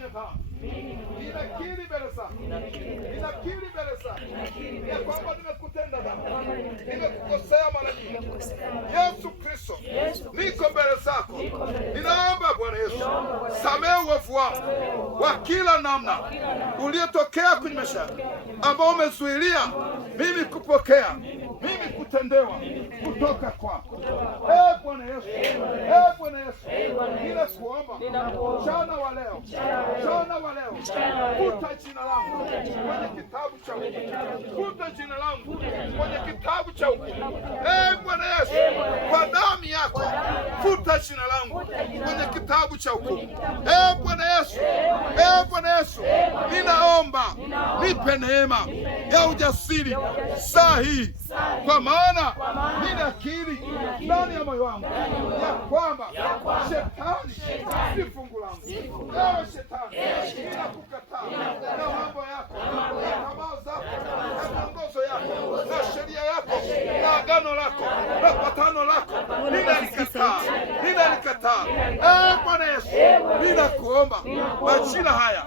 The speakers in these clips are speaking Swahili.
mwenye dhambi, ninakiri mbele zako, ninakiri mbele zako ya kwamba nimekutenda dhambi, nimekukosea mara nyingi. Yesu Kristo, niko mbele zako, ninaomba Bwana Yesu, samehe uovu wangu wa kila namna uliotokea kwenye maisha ambao umezuilia mimi kupokea, mimi kutendewa kutoka kwako. Bwana Yesu, Bwana Yesu, ninakuomba mchana wa leo, futa jina langu kwenye kitabu cha hukumu, futa jina langu kwenye kitabu cha hukumu. Bwana Yesu, kwa damu yako futa jina langu kwenye kitabu cha hukumu. Bwana Yesu, Bwana Yesu, ninaomba nipe neema ya ujasiri saa hii, kwa maana ninakiri ndani ya moyo wangu ya kwamba shetani si fungu langu. Ewe shetani, ninakukataa na mambo yako, na tamaa zako, na miongozo yako, na sheria yako, na agano lako, na patano lako, ninalikataa. Bwana Yesu, ninakuomba majina haya,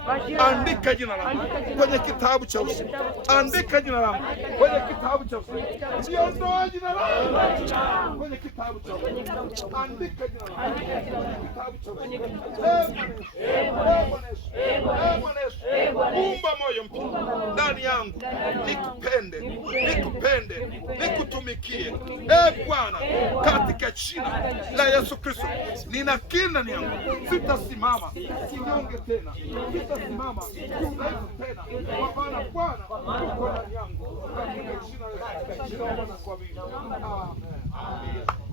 andika jina langu kwenye kitabu cha uzima, andika jina langu kwenye kitabu cha uzima, siondoa jina langu kwenye kitabu cha uzima, andika jina langu kwenye kitabu cha uzima. Bwana Yesu, umba moyo mpya ndani yangu, nikupende, nikutumikie. Bwana, katika jina la Yesu Kristo, ninakiri ndani yangu, sitasimama kinyonge tena, sitasimama kiudhaifu tena, kwa maana Bwana uko ndani yangu, katika jina la Yesu, ninaomba na kuamini. Amen.